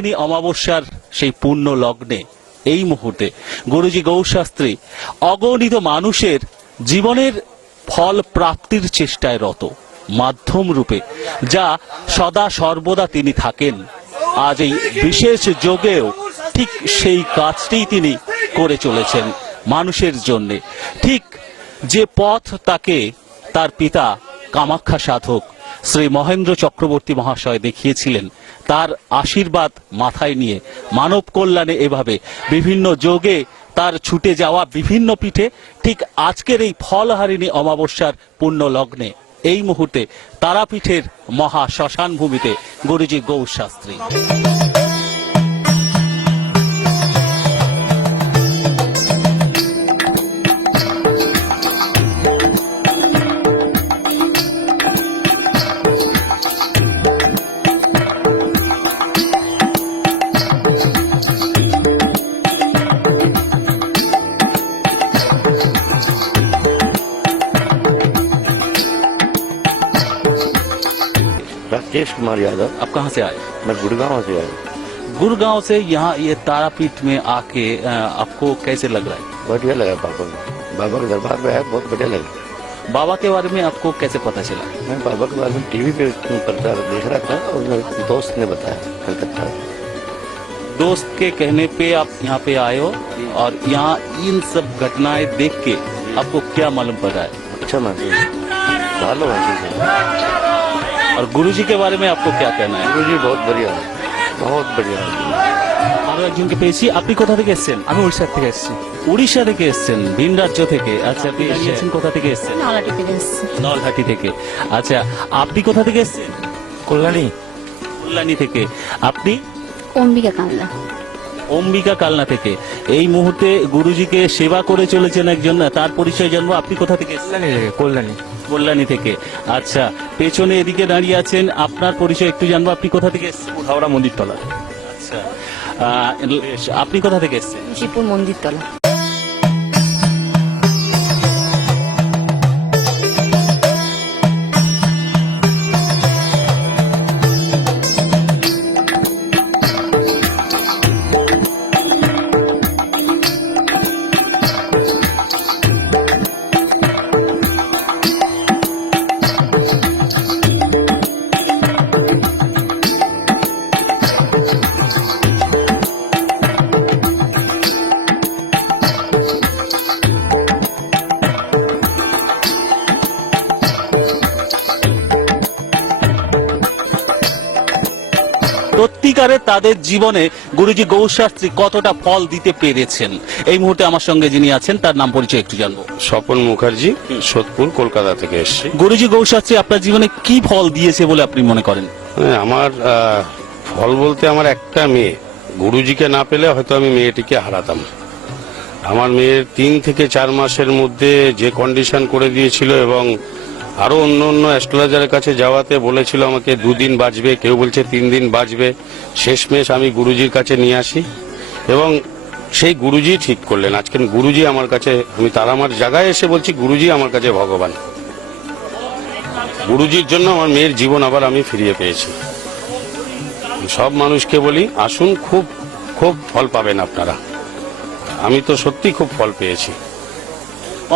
ফলহারিণী অমাবস্যার সেই পূর্ণ লগ্নে এই মুহূর্তে গুরুজি গৌরশাস্ত্রী অগণিত মানুষের জীবনের ফল প্রাপ্তির চেষ্টায় রত মাধ্যম রূপে, যা সদা সর্বদা তিনি থাকেন। আজ এই বিশেষ যোগেও ঠিক সেই কাজটিই তিনি করে চলেছেন মানুষের জন্যে। ঠিক যে পথ তাকে তার পিতা কামাখ্যা সাধক শ্রী মহেন্দ্র চক্রবর্তী মহাশয় দেখিয়েছিলেন, তার আশীর্বাদ মাথায় নিয়ে মানব কল্যাণে এভাবে বিভিন্ন যোগে তার ছুটে যাওয়া বিভিন্ন পীঠে ঠিক আজকের এই ফলহারিণী অমাবস্যার পুণ্য লগ্নে এই মুহূর্তে তারাপীঠের মহা শ্মশান ভূমিতে গুরুজি গৌরশাস্ত্রী। राकेश कुमार यादव। आप कहाँ से आए? मैं गुड़गांव से आया। गुड़गांव से यहाँ ये तारापीठ में आके आपको कैसे लग रहा है? बढ़िया लगा बाबा के दरबार में आया, बहुत बढ़िया लगा। बाबा के बारे में आपको कैसे पता चला? मैं बाबा के बारे में टीवी पे पढ़ता देख रहा था और मेरे दोस्त ने बताया कलकत्ता। दोस्त के कहने पे आप यहाँ पे आए हो और यहाँ इन सब घटनाएं देख के आपको क्या मालूम पड़ा है? अच्छा महसूस, भालो महसूस है। और गुरुजी के बारे में आपको क्या कहना है? गुरुजी बहुत बढ़िया है, बहुत बढ़िया है। আরো একজনকে পেয়েছি। আপনি কোথা থেকে এসেছেন? আমি উড়িষ্যা থেকে এসেছি। উড়িষ্যা থেকে এসেছেন, ভিন রাজ্য থেকে। আচ্ছা, আপনি এসেছেন কোথা থেকে এসেছেন? নলহাটি থেকে এসেছি। নলহাটি থেকে। আচ্ছা, আপনি কোথা থেকে এসেছেন? কল্যাণী। কল্যাণী থেকে। আপনি? অম্বিকা কামলা। অম্বিকা কালনা থেকে। এই মুহূর্তে গুরুজিকে সেবা করে চলেছেন একজন, তার পরিচয় জানবো। আপনি কোথা থেকে এসেছেন? কল্যাণী থেকে। কল্যাণী। কল্যাণী থেকে। আচ্ছা, পেছনে এদিকে দাঁড়িয়ে আছেন, আপনার পরিচয় একটু জানবো। আপনি কোথা থেকে এসেছেন? হাওড়া মন্দিরতলা। আচ্ছা, আপনি কোথা থেকে এসেছেন? শিবপুর মন্দিরতলা। সত্যিকারে তাদের জীবনে গুরুজি গৌরশাস্ত্রী কতটা ফল দিতে পেরেছেন, এই মুহূর্তে আমার সঙ্গে যিনি আছেন তার নাম পরিচয় একটু জানবো। স্বপন মুখার্জি, সোদপুর, কলকাতা থেকে এসেছি। গুরুজি গৌরশাস্ত্রী আপনার জীবনে কি ফল দিয়েছে বলে আপনি মনে করেন? আমার ফল বলতে আমার একটা মেয়ে, গুরুজিকে না পেলে হয়তো আমি মেয়েটিকে হারাতাম। আমার মেয়ের 3 থেকে 4 মাসের মধ্যে যে কন্ডিশন করে দিয়েছিল এবং আরো অন্য অন্য অ্যাস্ট্রোলজারের কাছে যাওয়াতে বলেছিল আমাকে 2 দিন বাঁচবে, কেউ বলছে 3 দিন বাঁচবে। শেষমেশ আমি গুরুজির কাছে নিয়ে আসি এবং সেই গুরুজি ঠিক করলেন। আজকে গুরুজি আমার কাছে, আমি তার আমার জায়গায় এসে বলছি গুরুজি আমার কাছে ভগবান। গুরুজির জন্য আমার মেয়ের জীবন আবার আমি ফিরিয়ে পেয়েছি। সব মানুষকে বলি আসুন, খুব খুব ফল পাবেন আপনারা। আমি তো সত্যি খুব ফল পেয়েছি।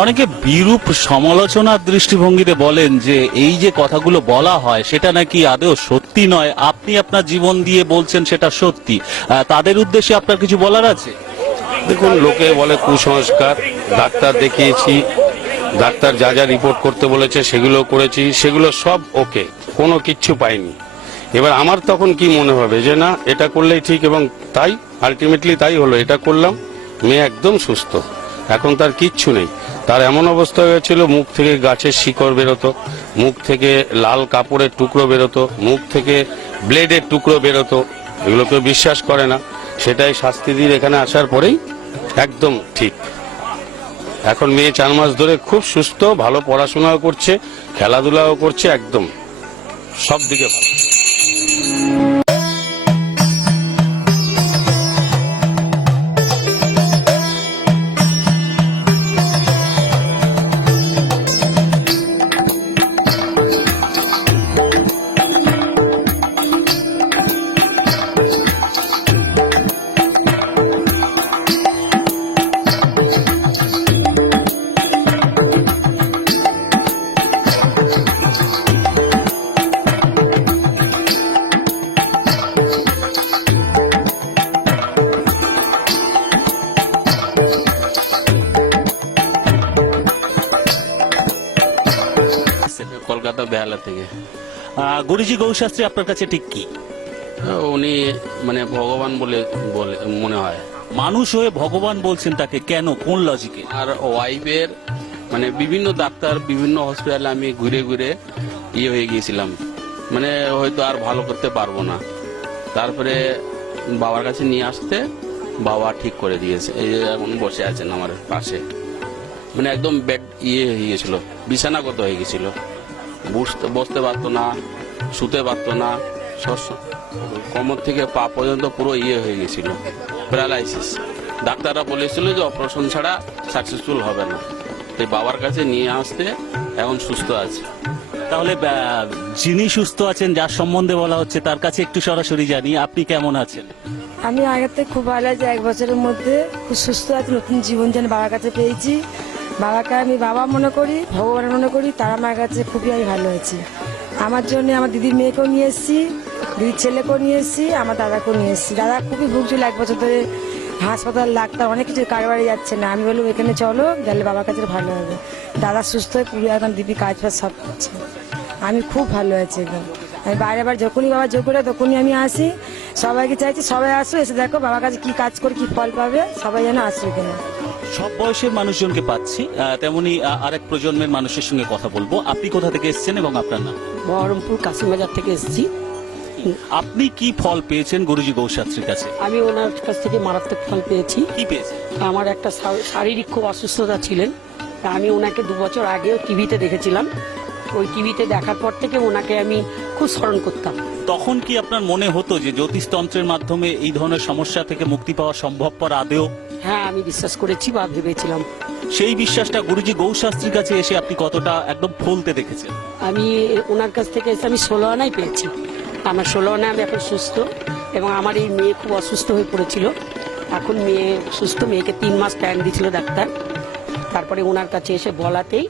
অনেকে বিরূপ সমালোচনার দৃষ্টিভঙ্গিতে বলেন যে এই যে কথাগুলো বলা হয় সেটা নাকি আদৌ সত্যি নয়, আপনি আপনার জীবন দিয়ে বলছেন সেটা সত্যি। তাদের উদ্দেশ্যে আপনার কিছু বলার আছে? দেখুন, লোকে বলে কুসংস্কার, ডাক্তার দেখিয়েছি, ডাক্তার যা যা রিপোর্ট করতে বলেছে সেগুলো করেছি, সেগুলো সব ওকে, কোনো কিচ্ছু পাইনি। এবার আমার তখন কি মনে হবে যে না এটা করলেই ঠিক, এবং তাই আলটিমেটলি তাই হলো। এটা করলাম, মেয়ে একদম সুস্থ, এখন তার কিচ্ছু নেই। তার এমন অবস্থা হয়েছিল, মুখ থেকে গাছের শিকড় বেরোতো, মুখ থেকে লাল কাপড়ের টুকরো বেরোতো, মুখ থেকে ব্লেডের টুকরো বেরোতো। এগুলো কেউ বিশ্বাস করে না। সেটাই শাস্তিদির এখানে আসার পরেই একদম ঠিক। এখন মেয়ে 4 মাস ধরে খুব সুস্থ, ভালো পড়াশোনাও করছে, খেলাধুলাও করছে, একদম সব দিকে ভালো। কলকাতা বেহালা থেকে। গুরুজি গৌশাস্ত্রী আপনার কাছে ঠিক কি? উনি মানে ভগবান বলে বলে মনে হয়। মানুষ হয়ে ভগবান বলছেন তাকে, কেন, কোন লজিকে? আর ওয়াইফের মানে বিভিন্ন ডাক্তার বিভিন্ন হসপিটালে আমি ঘুরে ঘুরে ইয়ে হয়ে গিয়েছিলাম, মানে হয়তো আর ভালো করতে পারবো না। তারপরে বাবার কাছে নিয়ে আসতে বাবা ঠিক করে দিয়েছে। এই যে এখন বসে আছেন আমার পাশে, মানে একদম বেড ইয়ে হয়ে গেছিল, বিছানাগত হয়ে গেছিল, বসতে পারতো না, শুতে পারতো না, কোমর থেকে পা পর্যন্ত পুরো ইয়ে হয়ে গেছিল, প্যারালাইসিস। ডাক্তাররা বলেছিল যে অপারেশন ছাড়া সাকসেসফুল হবে না। তাই বাবার কাছে নিয়ে আসতে এখন সুস্থ আছে। তাহলে যিনি সুস্থ আছেন, যার সম্বন্ধে বলা হচ্ছে, তার কাছে একটু সরাসরি জানি, আপনি কেমন আছেন? আমি আগের থেকে খুব ভালো আছি, 1 বছরের মধ্যে খুব সুস্থ আছি, নতুন জীবন যেন বাবার কাছে পেয়েছি। বাবাকে আমি বাবা মনে করি, ভগবান মনে করি, তার আমার কাছে খুবই আমি ভালো আছি। আমার জন্য আমার দিদির মেয়েকেও নিয়ে এসেছি, দিদির ছেলেকেও নিয়ে এসেছি, আমার দাদাকেও নিয়ে এসেছি। দাদা খুবই ভুগছিল 1 বছর ধরে, হাসপাতাল ডাক্তার অনেক কিছু কারবারে যাচ্ছে না। আমি বললাম এখানে চলো, গেলে বাবার কাছে ভালো হবে। দাদা সুস্থ হয়ে পুরো এখন দিদি কাজ ফাজ সব করছে। আমি খুব ভালো আছি একদম। আমি বাইরে বার যখনই বাবা যোগ করে তখনই আমি আসি। সবাইকে চাইছি সবাই আসো, এসে দেখো বাবার কাছে কি কাজ করে কি ফল পাবে, সবাই যেন আসবে কিনা। সব বয়সের মানুষজনকে পাচ্ছি, তেমনি আরেক প্রজন্মের মানুষের সঙ্গে কথা বলবো। আপনি কোথা থেকে এসেছেন এবং আপনার নাম? বহরমপুর কাশিমবাজার থেকে এসেছি। আপনি কি ফল পেয়েছেন গুরুজি গৌশাস্ত্রীর কাছে? আমি ওনার কাছ থেকে মারাত্মক ফল পেয়েছি। কি পেয়েছেন? আমার একটা শারীরিক খুব অসুস্থতা ছিলেন, আমি ওনাকে 2 বছর আগেও টিভিতে দেখেছিলাম। ওই টিভিতে দেখার পর থেকে ওনাকে আমি খুব স্মরণ করতাম। তখন কি আপনার মনে হতো যে জ্যোতিষতন্ত্রের মাধ্যমে এই ধরনের সমস্যা থেকে মুক্তি পাওয়া সম্ভবপর আদেও? হ্যাঁ, আমি বিশ্বাস করেছি বা ভেবেছিলাম। সেই বিশ্বাসটা গুরুজি গৌশাস্ত্রীর কাছে এসে আপনি কতটা একদম ফলতে দেখেছেন? আমি ওনার কাছ থেকে এসে আমি 16 আনাই পেয়েছি। আমার 16 আনায় আমি এখন সুস্থ, এবং আমার এই মেয়ে খুব অসুস্থ হয়ে পড়েছিল। এখন মেয়ে সুস্থ, মেয়েকে 3 মাস টাইম দিয়েছিল ডাক্তার। তারপরে ওনার কাছে এসে বলাতেই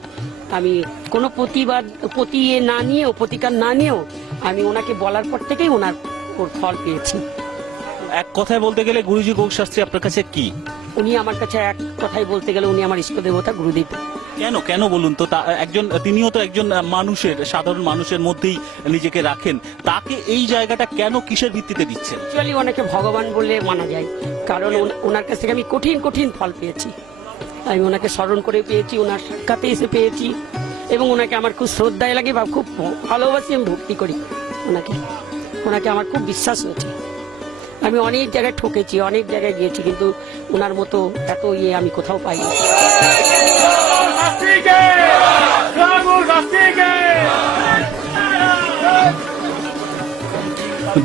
আমি কোনো প্রতিকার না নিয়েও আমি ওনাকে বলার পর থেকেই ওর ফল পেয়েছি। এক কথায় বলতে গেলে গুরুজি গৌশাস্ত্রী আপনার কাছে কি? উনি আমার কাছে এক কথায় বলতে গেলে উনি আমার ইষ্ট দেবতা, গুরুদেব। কেন কেন বলুন তো? তিনিও তো একজন মানুষের, সাধারণ মানুষের মধ্যেই নিজেকে রাখেন, তাকে এই জায়গাটা কেন, কিসের ভিত্তিতে দিচ্ছেন? অ্যাকচুয়ালি ওনাকে ভগবান বলে মানা যায়, কারণ ওনার কাছ থেকে আমি কঠিন কঠিন ফল পেয়েছি। আমি ওনাকে স্মরণ করে পেয়েছি, ওনার সাক্ষাতে এসে পেয়েছি, এবং ওনাকে আমার খুব শ্রদ্ধায় লাগে বা খুব ভালোবাসি, আমি ভক্তি করি ওনাকে আমার খুব বিশ্বাস হয়েছে। আমি অনেক জায়গায় ঠকেছি, অনেক জায়গায় গিয়েছি, কিন্তু ওনার মতো এত আমি কোথাও পাইনি।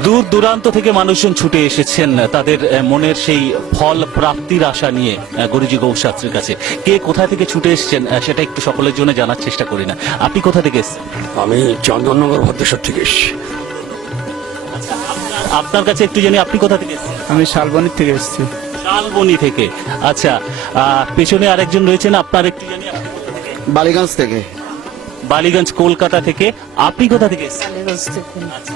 দূর দূরান্ত থেকে মানুষজন ছুটে এসেছেন তাদের মনের সেই ফল প্রাপ্তির আশা নিয়ে গুরুজি গৌশাস্ত্রীর কাছে। কে কোথা থেকে ছুটে এসেছেন সেটা একটু সকলের জন্য জানার চেষ্টা করি না। আপনি কোথা থেকে এসেছেন? আমি চন্দননগর ভদ্রেশ্বর থেকে এসেছি। আপনার কাছে একটু জানি, আপনি কোথা থেকে এসেছেন? আমি শালবনি থেকে এসেছি। শালবনি থেকে। আচ্ছা, পেছনে আরেকজন রয়েছেন, আপনার একটু জানি, বালিগঞ্জ থেকে। বালিগঞ্জ কলকাতা থেকে। আপনি কোথা থেকে এসেছেন? আচ্ছা,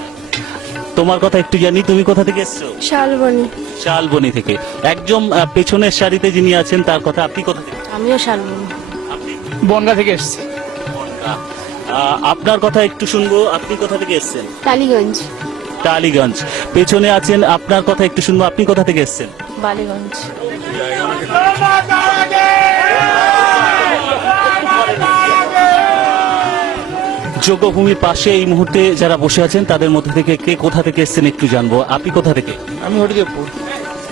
তোমার কথা একটু জানি, তুমি কোথা থেকে এসছো? শালবনি। শালবনি থেকে। একজন পেছনের সারিতে যিনি আছেন তার কথা, আপনি কোথা থেকে? আমিও শালবনি। আপনি? বনগা থেকে এসেছি। আপনার কথা একটু শুনবো, আপনি কোথা থেকে এসেছেন? টালিগঞ্জ। টালিগঞ্জ। পেছনে আছেন, আপনার কথা একটু শুনবো, আপনি কোথা থেকে এসেছেন? বালিগঞ্জ। যোগভূমির পাশে এই মুহূর্তে যারা বসে আছেন তাদের মধ্যে থেকে কে কোথা থেকে এসেছেন একটু জানবো। আপনি কোথা থেকে? আমি হরিদেবপুর।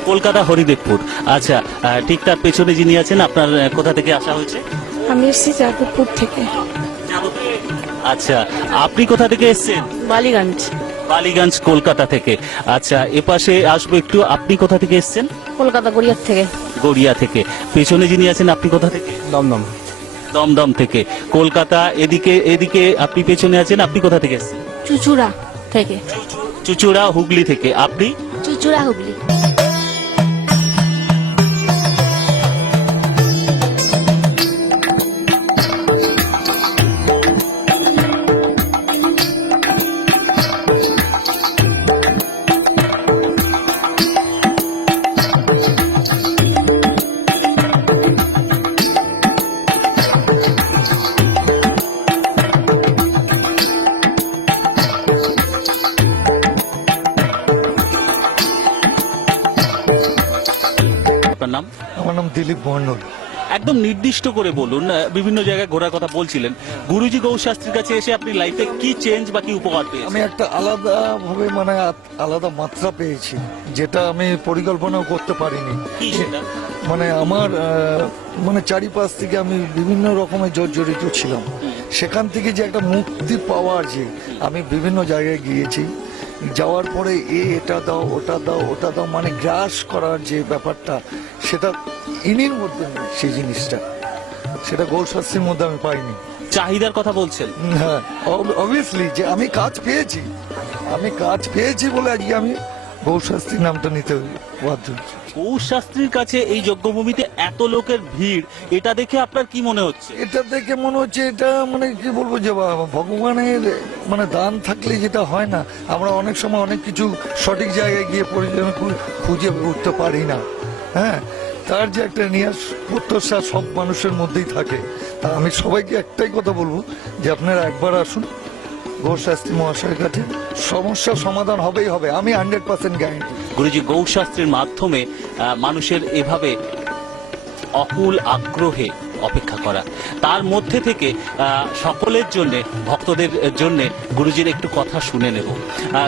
কলকাতা হরিদেবপুর। আচ্ছা, ঠিক তার পেছনে যিনি আছেন, আপনার কোথা থেকে আসা হয়েছে? আমি এসেছি যাদবপুর থেকে। আচ্ছা, আপনি কোথা থেকে এসেছেন? বালিগঞ্জ। বালিগঞ্জ কলকাতা থেকে। আচ্ছা, এপাশে আসবো একটু, আপনি কোথা থেকে এসেছেন? কলকাতা গড়িয়ার থেকে। গড়িয়া থেকে। পেছনে যিনি আছেন, আপনি কোথা থেকে? দমদম। দমদম থেকে। কলকাতা। এদিকে আপনি পেছনে আছেন, আপনি কোথা থেকে এসেছেন? চুচুড়া থেকে। চুচুড়া হুগলি থেকে। আপনি? চুচুড়া হুগলি। আমার নাম দিলীপ মন্ডল। একদম নির্দিষ্ট করে বলুন, বিভিন্ন জায়গায় ঘোরার কথা বলছিলেন, গুরুজি গৌশাস্ত্রীর কাছে এসে আপনি লাইফে কি চেঞ্জ বা কি উপকার পেয়েছেন? আমি একটা আলাদা ভাবে মানে আলাদা মাত্রা পেয়েছি, যেটা আমি পরিকল্পনাও করতে পারিনি। কি সেটা? মানে আমার মানে চারিপাশ থেকে আমি বিভিন্ন রকমের জর্জরিত ছিলাম, সেখান থেকে যে একটা মুক্তি পাওয়ার, যে আমি বিভিন্ন জায়গায় গিয়েছি, যাওয়ার পরে এটা দাও ওটা দাও ওটা দাও মানে গ্রাস করার যে ব্যাপারটা, সেটা ইনির মধ্যে নেই। সেই জিনিসটা সেটা গৌরশাস্ত্রীর মধ্যে আমি পাইনি। চাহিদার কথা বলছেন? হ্যাঁ, অবভিয়াসলি যে আমি কাজ পেয়েছি বলে আজকে আমি গৌরশাস্ত্রীর নামটা নিতে বাধ্য। গৌশাস্ত্রীর কাছে এই যজ্ঞভূমিতে এত লোকের ভিড়, এটা দেখে আপনার কি মনে হচ্ছে? এটা দেখে মনে হচ্ছে এটা মানে কি বলবো, যে ভগবানের মানে দান থাকলে যেটা হয় না, আমরা অনেক সময় অনেক কিছু সঠিক জায়গায় গিয়ে খুঁজে উঠতে পারি না। হ্যাঁ, তার যে একটা নিয়াস প্রত্যাশা সব মানুষের মধ্যেই থাকে। তা আমি সবাইকে একটাই কথা বলবো, যে আপনারা একবার আসুন গৌরশাস্ত্রী মহাশয়ের কাছে, সমস্যার সমাধান হবেই হবে, আমি 100% গ্যারান্টি। গুরুজি গৌশাস্ত্রের মাধ্যমে মানুষের এভাবে অকুল আগ্রহে অপেক্ষা করা, তার মধ্যে থেকে সকলের জন্য, ভক্তদের জন্য গুরুজির একটু কথা শুনে নেব।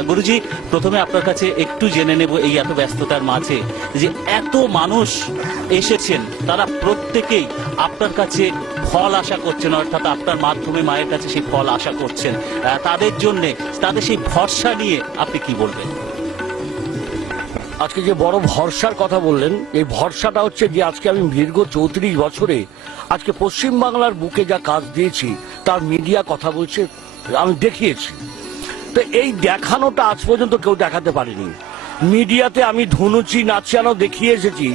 গুরুজি, প্রথমে আপনার কাছে একটু জেনে নেব, এই এত ব্যস্ততার মাঝে যে এত মানুষ এসেছেন, তারা প্রত্যেকেই আপনার কাছে ফল আশা করছেন, অর্থাৎ আপনার মাধ্যমে মায়ের কাছে সেই ফল আশা করছেন, তাদের জন্য, তাদের সেই ভরসা নিয়ে আপনি কি বলবেন? আজকে যে বড় ভরসার কথা বললেন, এই ভরসাটা হচ্ছে যে আজকে আমি দীর্ঘ 34 বছরে আজকে পশ্চিমবাংলার বুকে যা কাজ দিয়েছি, তার মিডিয়া কথা বলছে, আমি দেখিয়েছি। তো এই দেখানোটা আজ পর্যন্ত কেউ দেখাতে পারেনি। মিডিয়াতে আমি ধুনুচি নাচানো দেখিয়ে এসেছি,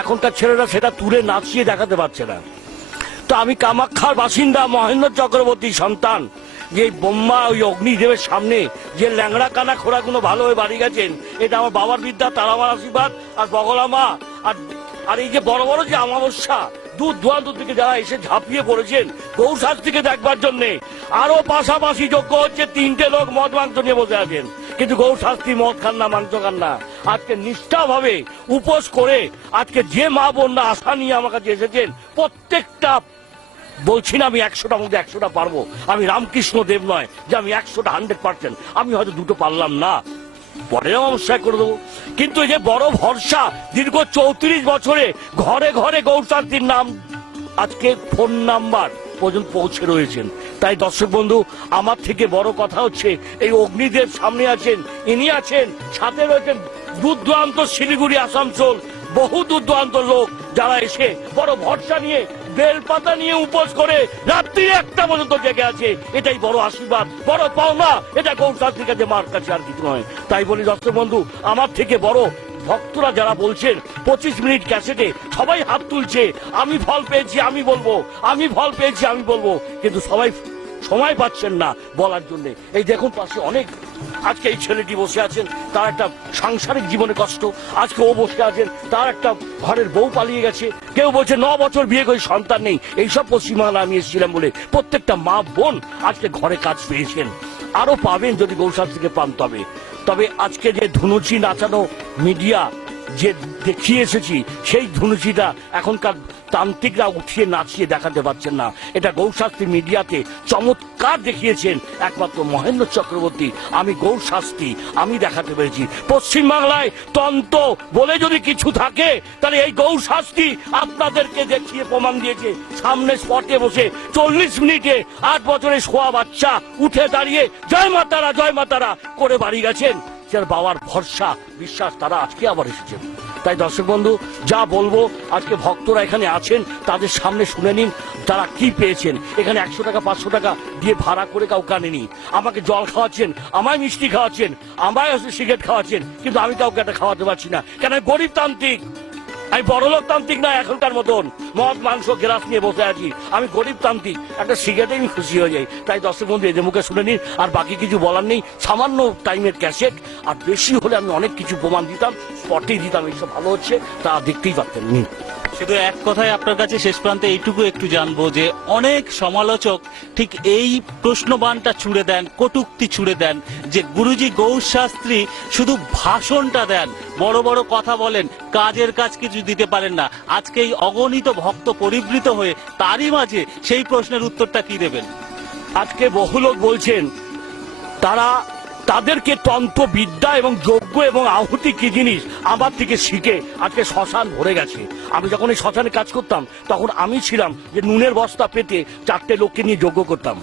এখনকার ছেলেরা সেটা তুলে নাচিয়ে দেখাতে পারছে না। তো আমি কামাখ্যার বাসিন্দা, মহেন্দ্র চক্রবর্তী সন্তান, যে ব্রহ্মা ওই অগ্নিদেবের সামনে যে ল্যাংড়া কানা খোড়াগুলো ভালো হয়ে বাড়ি গেছেন, এটা আমার বাবার বিদ্যা, তার আমার আশীর্বাদ, আর বগলা মা, আর এই যে বড় বড় যে অমাবস্যা, দূর দূরান্ত থেকে যারা এসে ঝাঁপিয়ে পড়েছেন গৌশাস্ত্রীকে দেখবার জন্য। আরো পাশাপাশি যোগ্য হচ্ছে 3টে লোক মদ মাংস নিয়ে বসে আছেন, কিন্তু গৌশাস্ত্রী মদ খান না, মাংস খান না। আজকে নিষ্ঠাভাবে উপোস করে আজকে যে মা বোনরা আশা নিয়ে আমার কাছে এসেছেন, প্রত্যেকটা, বলছি না আমি 100টার মধ্যে 100টা পারবো, আমি রামকৃষ্ণ দেব নয় যে আমি 100টা 100%, আমি হয়তো 2টো পারলাম না, পরে অবশ্যই করে দেবো। কিন্তু এই যে বড় ভরসা, দীর্ঘ 34 বছরে ঘরে ঘরে গৌরশাস্ত্রীর নাম, আজকে ফোন নাম্বার পর্যন্ত পৌঁছে রয়েছেন। তাই দর্শক বন্ধু, আমার থেকে বড় কথা হচ্ছে এই অগ্নিদেব সামনে আছেন, ইনি আছেন, সাথে রয়েছেন দূর দূরান্ত, শিলিগুড়ি, আসানসোল, বহু দূর দূরান্ত লোক যারা এসে বড় ভরসা নিয়ে বেলপাতা নিয়ে উপোস করে রাত্রি 1টা পর্যন্ত জেগে আছে। এটাই বড় আশীর্বাদ, বড় পাওনা, এটা গৌরশাস্ত্রীর কাছে, মার কাছে আর কিছু নয়। তাই বলি দর্শক বন্ধু, আমার থেকে বড় ভক্তরা যারা বলছেন 25 মিনিট ক্যাসেটে সবাই হাত তুলছে, আমি ফল পেয়েছি আমি বলবো, আমি ফল পেয়েছি আমি বলবো, কিন্তু সবাই সময় পাচ্ছেন না বলার জন্য। এই দেখুন পাশে অনেক, আজকে এই ছেলেটি বসে আছেন, তার একটা সাংসারিক জীবনে কষ্ট, আজকে ও বসে আছেন, তার একটা ঘরের বউ পালিয়ে গেছে, কেউ বলছে 9 বছর বিয়ে করে সন্তান নেই। এইসব পশ্চিমবাংলা আমি এসেছিলাম বলে প্রত্যেকটা মা বোন আজকে ঘরে কাজ পেয়েছেন, আরো পাবেন যদি গৌরশাস্ত্রীকে পান। তবে আজকে যে ধুনুচি নাচানো মিডিয়া যে দেখিয়ে এসেছি, সেই ধুনুচিটা এখনকার তান্ত্রিকরা উঠিয়ে নাচিয়ে দেখাতে পারছেন না। এটা গৌরশাস্ত্রী মিডিয়াতে চমৎকার দেখিয়েছেন একমাত্র মহেন্দ্র চক্রবর্তী। আমি গৌরশাস্ত্রী, আমি দেখাতে পেরেছি। পশ্চিমবাংলায় তন্ত্র বলে যদি কিছু থাকে, তাহলে এই গৌরশাস্ত্রী আপনাদেরকে দেখিয়ে প্রমাণ দিয়েছে। সামনে স্পটে বসে 40 মিনিটে 8 বছরের শোয়া বাচ্চা উঠে দাঁড়িয়ে জয় মাতারা জয় মাতারা করে বাড়ি গেছেন। যার বাবার ভরসা বিশ্বাস, তারা আজকে আবার এসেছেন। তাই দর্শক বন্ধু, যা বলবো, আজকে ভক্তরা এখানে আছেন, তাদের সামনে শুনে নিন তারা কি পেয়েছেন। এখানে 100 টাকা 500 টাকা দিয়ে ভাড়া করে কাউকে আনেনি, আমাকে জল খাওয়াচ্ছেন, আমায় মিষ্টি খাওয়াচ্ছেন, আমায় সিগারেট খাওয়াচ্ছেন, কিন্তু আমি কাউকে একটা খাওয়াতে পারছি না। কেন? গরিব তান্ত্রিক, আমি বড়লোক তান্ত্রিক না এখনকার মতন মদ মাংস গ্লাস নিয়ে বসে আছি। আমি গরিব তান্ত্রিক, একটা সিগারেটে আমি খুশি হয়ে যাই। তাই দর্শক বন্ধু, এদের মুখে শুনে নিন, আর বাকি কিছু বলার নেই। সামান্য টাইমের ক্যাসেট, আর বেশি হলে আমি অনেক কিছু প্রমাণ দিতাম, স্পটেই দিতাম, এইসব ভালো হচ্ছে, তা দেখতেই পারতেন। শুধু এক কথায় আপনার কাছে শেষ প্রান্তে এইটুকু একটু জানবো যে অনেক সমালোচক ঠিক এই প্রশ্নবাণটা ছুড়ে দেন, কটূক্তি ছুড়ে দেন যে গুরুজি গৌর শাস্ত্রী শুধু ভাষণটা দেন, বড় বড় কথা বলেন, কাজের কাজ কিছু দিতে পারেন না। আজকে এই অগণিত ভক্ত পরিবৃত হয়ে তারই মাঝে সেই প্রশ্নের উত্তরটা কি দেবেন? আজকে বহু লোক বলছেন তাদেরকে তন্ত্র বিদ্যা এবং যজ্ঞ এবং আহুতি কি জিনিস আমার থেকে শিখে আজকে শ্মশান ভরে গেছে। আমি যখন এই শ্মশানে কাজ করতাম তখন আমি ছিলাম যে নুনের বস্তা পেতে 4টে লোককে নিয়ে যজ্ঞ করতাম।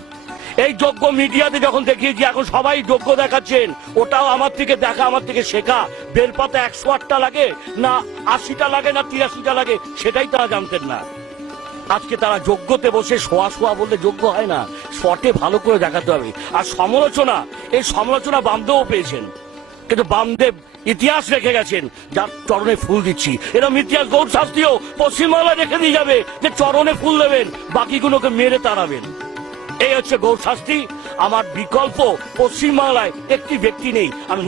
এই যজ্ঞ মিডিয়াতে যখন দেখিয়েছি এখন সবাই যজ্ঞ দেখাচ্ছেন, ওটাও আমার থেকে দেখা, আমার থেকে শেখা। বেলপাতা 108টা লাগে না 80টা লাগে না 83টা লাগে সেটাই তারা জানতেন না। আজকে তারা যজ্ঞতে বসে শোয়া বললে যোগ্য হয় না, স্পটে ভালো করে দেখাতে হবে। আর সমালোচনা, এই সমালোচনা বামদেবও পেয়েছেন, কিন্তু বামদেব ইতিহাস রেখে গেছেন যার চরণে ফুল দিচ্ছি। এরকম ইতিহাস গৌর শাস্ত্রীও পশ্চিমবাংলায় রেখে দিয়ে যাবে যে চরণে ফুল দেবেন, বাকিগুলোকে মেরে তাড়াবেন। এই হচ্ছে গৌর শাস্ত্রী। আমার বিকল্প পশ্চিমবাংলায় একটি ব্যক্তি নেই। আমি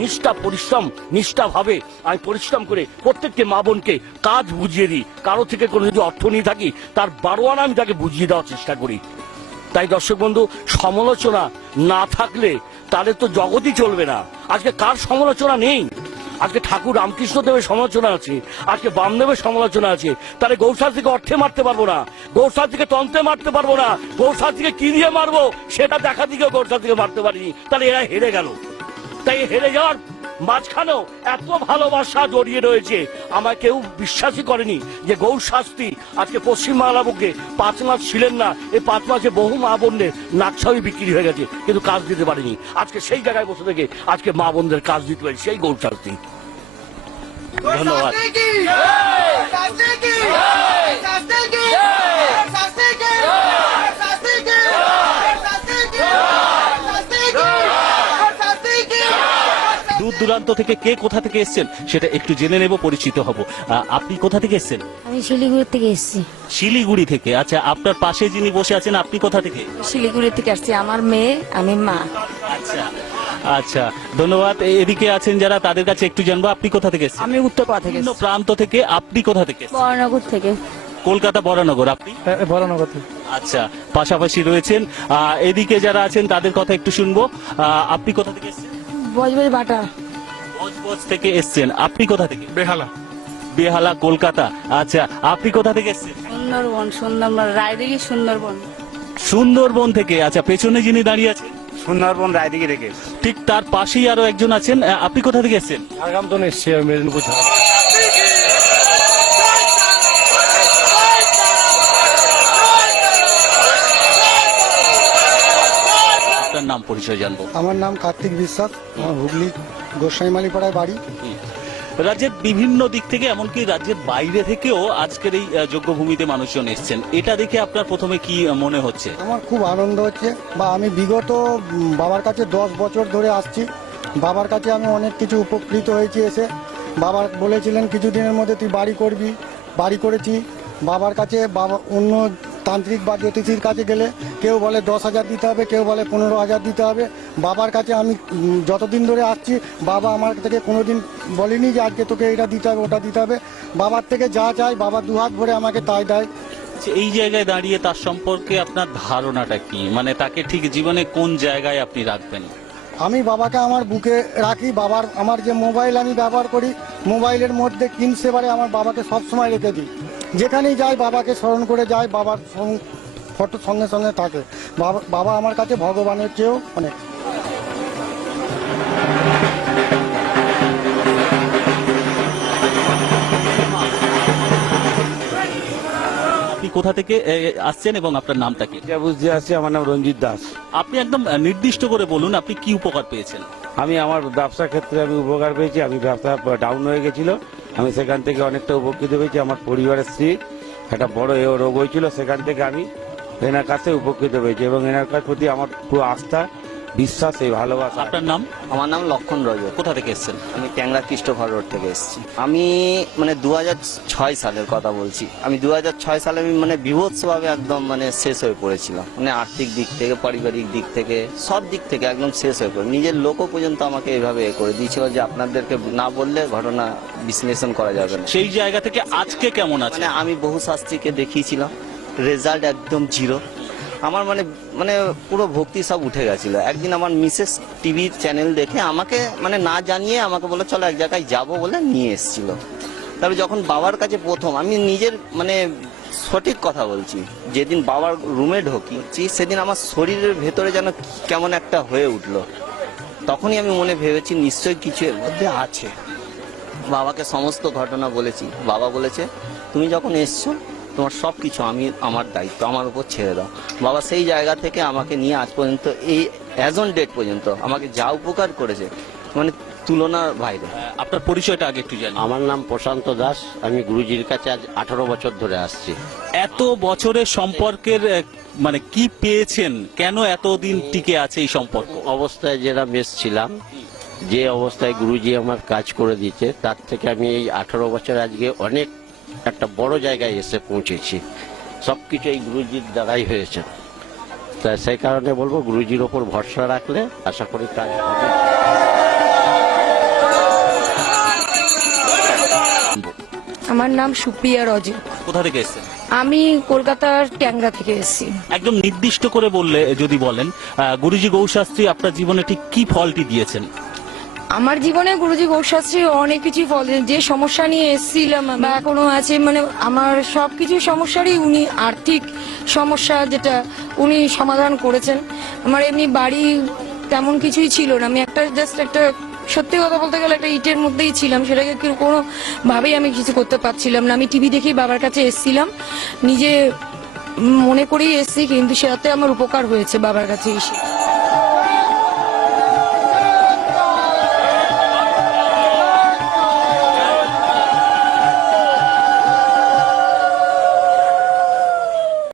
নিষ্ঠাভাবে আমি পরিশ্রম করে প্রত্যেককে মা বোনকে কাজ বুঝিয়ে দিই। কারো থেকে কোনো যদি অর্থ নিয়ে থাকি তার 12 আনা আমি তাকে বুঝিয়ে দেওয়ার চেষ্টা করি। তাই দর্শক বন্ধু, সমালোচনা না থাকলে তাহলে তো জগৎই চলবে না। আজকে কার সমালোচনা নেই? আজকে ঠাকুর রামকৃষ্ণ দেবের সমালোচনা আছে, আজকে বামদেবের সমালোচনা আছে। তাহলে গৌরশাস্ত্রীকে অর্থে মারতে পারবো না, গৌরশাস্ত্রীকে তন্ত্রে মারতে পারবো না, গৌরশাস্ত্রীকে কি দিয়ে মারবো সেটা দেখা দিকেও গৌরশাস্ত্রীকে মারতে পারিনি। তাহলে এরা হেরে গেল। তাই হেরে যাওয়ার মাঝখানেও এত ভালোবাসা জড়িয়ে রয়েছে। আমার কেউ বিশ্বাসই করেনি যে গৌর শাস্ত্রী আজকে পশ্চিমবাংলা বুকে 5 মাস ছিলেন না। এই 5 মাসে বহু মা বোনদের নাকছাবি বিক্রি হয়ে গেছে, কিন্তু কাজ দিতে পারেনি। আজকে সেই জায়গায় বসে থেকে আজকে মা বোনদের কাজ দিতে পারি, সেই গৌর শাস্ত্রী। ধন্যবাদ। দূর দূরান্ত থেকে কে কোথা থেকে এসেছেন সেটা একটু জেনে নেব, পরিচিত হব। আপনি কোথা থেকে এসেছেন? আমি শিলিগুড়ি থেকে এসেছি। শিলিগুড়ি থেকে। আচ্ছা, আপনার পাশে যিনি বসে আছেন আপনি কোথা থেকে? শিলিগুড়ি থেকে আসছি, আমার মেয়ে, আমি মা। আচ্ছা আচ্ছা, ধন্যবাদ। এদিকে আছেন যারা, তাদের কাছে একটু জানবো আপনি কোথা থেকে এসেছেন? আমি উত্তরপাড়া থেকে বিভিন্ন প্রান্ত থেকে। আপনি কোথা থেকে এসেছেন? বরানগর থেকে। কলকাতা বরানগর। আপনি? বরানগর থেকে। আচ্ছা, পাশাপাশি রয়েছেন। এদিকে যারা আছেন তাদের কথা একটু শুনবো। আপনি কোথা থেকে এসেছেন? বজবজ বাটা। বজবজ থেকে এসেছেন। আপনি কোথা থেকে? বেহালা। বেহালা, কলকাতা। আচ্ছা, আপনি কোথা থেকে এসেছেন? সুন্দরবন, রায়দিঘি সুন্দরবন। সুন্দরবন থেকে। আচ্ছা, পেছনে যিনি দাঁড়িয়ে আছেন? সুন্দরবন রায়দিঘি থেকে। ঠিক তার পাশেই আরো একজন আছেন। আপনি কোথা থেকে এসেছেন? ঝাড়গ্রাম তো এসছি, মেদিনীপুর। আপনার নাম পরিচয় জানবো। আমার নাম কার্তিক বিশ্বাস, আমার হুগলি গোসাইমালিপাড়ায় বাড়ি। রাজ্যের বিভিন্ন দিক থেকে, এমনকি রাজ্যের বাইরে থেকেও আজকের এই যজ্ঞভূমিতে মানুষজন এসেছেন। এটা দেখে আপনার প্রথমে কি মনে হচ্ছে? আমার খুব আনন্দ হচ্ছে, বা আমি বিগত বাবার কাছে 10 বছর ধরে আসছি। বাবার কাছে আমি অনেক কিছু উপকৃত হয়েছি এসে। বাবা বলেছিলেন কিছুদিনের মধ্যে তুই বাড়ি করবি, বাড়ি করেছি। বাবার কাছে অন্য তান্ত্রিক বা জ্যোতিষীর কাছে গেলে কেউ বলে 10,000 দিতে হবে, কেউ বলে 15,000 দিতে হবে। বাবার কাছে আমি যতদিন ধরে আসছি, বাবা আমার থেকে কোনোদিন বলেনি যে আজকে তোকে এটা দিতে হবে, ওটা দিতে হবে। বাবার থেকে যা চাই বাবা দুহাত ভরে আমাকে তাই দেয়। এই জায়গায় দাঁড়িয়ে তার সম্পর্কে আপনার ধারণাটা কি? মানে তাকে ঠিক জীবনে কোন জায়গায় আপনি রাখবেন? আমি বাবাকে আমার বুকে রাখি। বাবার আমার যে মোবাইল আমি ব্যবহার করি, মোবাইলের মধ্যে সেবারে আমার বাবাকে সবসময় রেখে দিই। যেখানেই যাই বাবাকে স্মরণ করে যাই, বাবার ফটো সঙ্গে সঙ্গে থাকে। বাবা আমার কাছে ভগবানের চেয়েও অনেক। আপনি কোথা থেকে আসছেন এবং আপনার নামটা কি? বুঝতে আসছি, আমার নাম রঞ্জিত দাস। আপনি একদম নির্দিষ্ট করে বলুন আপনি কি উপকার পেয়েছেন? আমি আমার ব্যবসা ক্ষেত্রে আমি উপকার পেয়েছি। আমি ব্যবসা ডাউন হয়ে গেছিল, আমি সেখান থেকে অনেকটা উপকৃত হয়েছি। আমার পরিবারের স্ত্রী একটা বড় রোগ হয়েছিল, সেখান থেকে আমি এনার কাছে উপকৃত হয়েছি এবং এনার কাছ প্রতি আমার পুরো আস্থা বিশ্বাস এই ভালোবাসা। আপনার নাম? আমার নাম লক্ষণ রজক। কোথা থেকে এসেছেন? আমি ট্যাংরা কৃষ্ণঘর রোড থেকে এসেছি। আমি মানে 2006 সালের কথা বলছি। আমি 2006 সালে আমি মানে বিভৎসভাবে একদম মানে শেষ হয়ে পড়েছিলাম, মানে আর্থিক দিক থেকে, পারিবারিক দিক থেকে, সব দিক থেকে একদম শেষ হয়ে পড়ে। নিজের লোকও পর্যন্ত আমাকে এইভাবে করে দিয়েছিল যে আপনাদেরকে না বললে ঘটনা বিশ্লেষণ করা যাবে না। সেই জায়গা থেকে আজকে কেমন আছে? মানে আমি বহু শাস্ত্রীকে দেখিয়েছিলাম, রেজাল্ট একদম জিরো। আমার মানে মানে পুরো ভক্তি সব উঠে গেছিল। একদিন আমার মিসেস টিভির চ্যানেল দেখে আমাকে মানে না জানিয়ে আমাকে বলে চলো এক জায়গায় যাবো বলে নিয়ে এসেছিল। তবে যখন বাবার কাছে প্রথম আমি নিজের মানে সঠিক কথা বলছি, যেদিন বাবার রুমে ঢুকি সেদিন আমার শরীরের ভেতরে যেন কেমন একটা হয়ে উঠলো। তখনই আমি মনে ভেবেছি নিশ্চয়ই কিছু এর মধ্যে আছে। বাবাকে সমস্ত ঘটনা বলেছি। বাবা বলেছে তুমি যখন এসছো তোমার সব কিছু আমার দায়িত্ব, আমার উপর ছেড়ে দাও। বাবা সেই জায়গা থেকে আমাকে নিয়ে আজ পর্যন্ত এই অ্যাজ অন ডেট পর্যন্ত আমাকে যা উপকার করেছে মানে তুলনার বাইরে। আপনার পরিচয়টা আগে একটু জানি। আমার নাম প্রশান্ত দাস, আমি গুরুজির কাছে আজ 18 বছর ধরে আসছি। এত বছরের সম্পর্কের মানে কি পেয়েছেন, কেন এতদিন টিকে আছে এই সম্পর্ক? অবস্থায় যেরকম এসছিলাম, যে অবস্থায় গুরুজি আমার কাজ করে দিচ্ছে, তার থেকে আমি এই 18 বছর আজকে অনেক একটা বড় জায়গায় এসে পৌঁছেছি। সবকিছু এই গুরুজির দ্বারাই হয়েছে। তাই সেই কারণে বলবো গুরুজির ওপর ভরসা রাখলে আশা করি কাজ হবে। আমার নাম সুপ্রিয়া রজক। কোথা থেকে এসেছেন? আমি কলকাতার ট্যাংরা থেকে এসেছি। একদম নির্দিষ্ট করে বললে যদি বলেন, গুরুজি গৌশাস্ত্রী আপনার জীবনে ঠিক কি ফলটি দিয়েছেন? আমার জীবনে গুরুজি গৌশাস্ত্রী অনেক কিছু ফল দিয়েছেন। যে সমস্যা নিয়ে এসেছিলাম বা এখনো আছে, মানে আমার সবকিছু সমস্যারই উনি আর্থিক সমস্যা যেটা উনি সমাধান করেছেন। আমার এমনি বাড়ি তেমন কিছুই ছিল না, আমি একটা জাস্ট একটা সত্যি কথা বলতে গেলে একটা ইটের মধ্যেই ছিলাম, সেটাকে কোনো ভাবেই আমি কিছু করতে পারছিলাম না। আমি টিভি দেখেই বাবার কাছে এসেছিলাম, নিজে মনে করেই এসেছি, কিন্তু সেটাতে আমার উপকার হয়েছে বাবার কাছে এসে।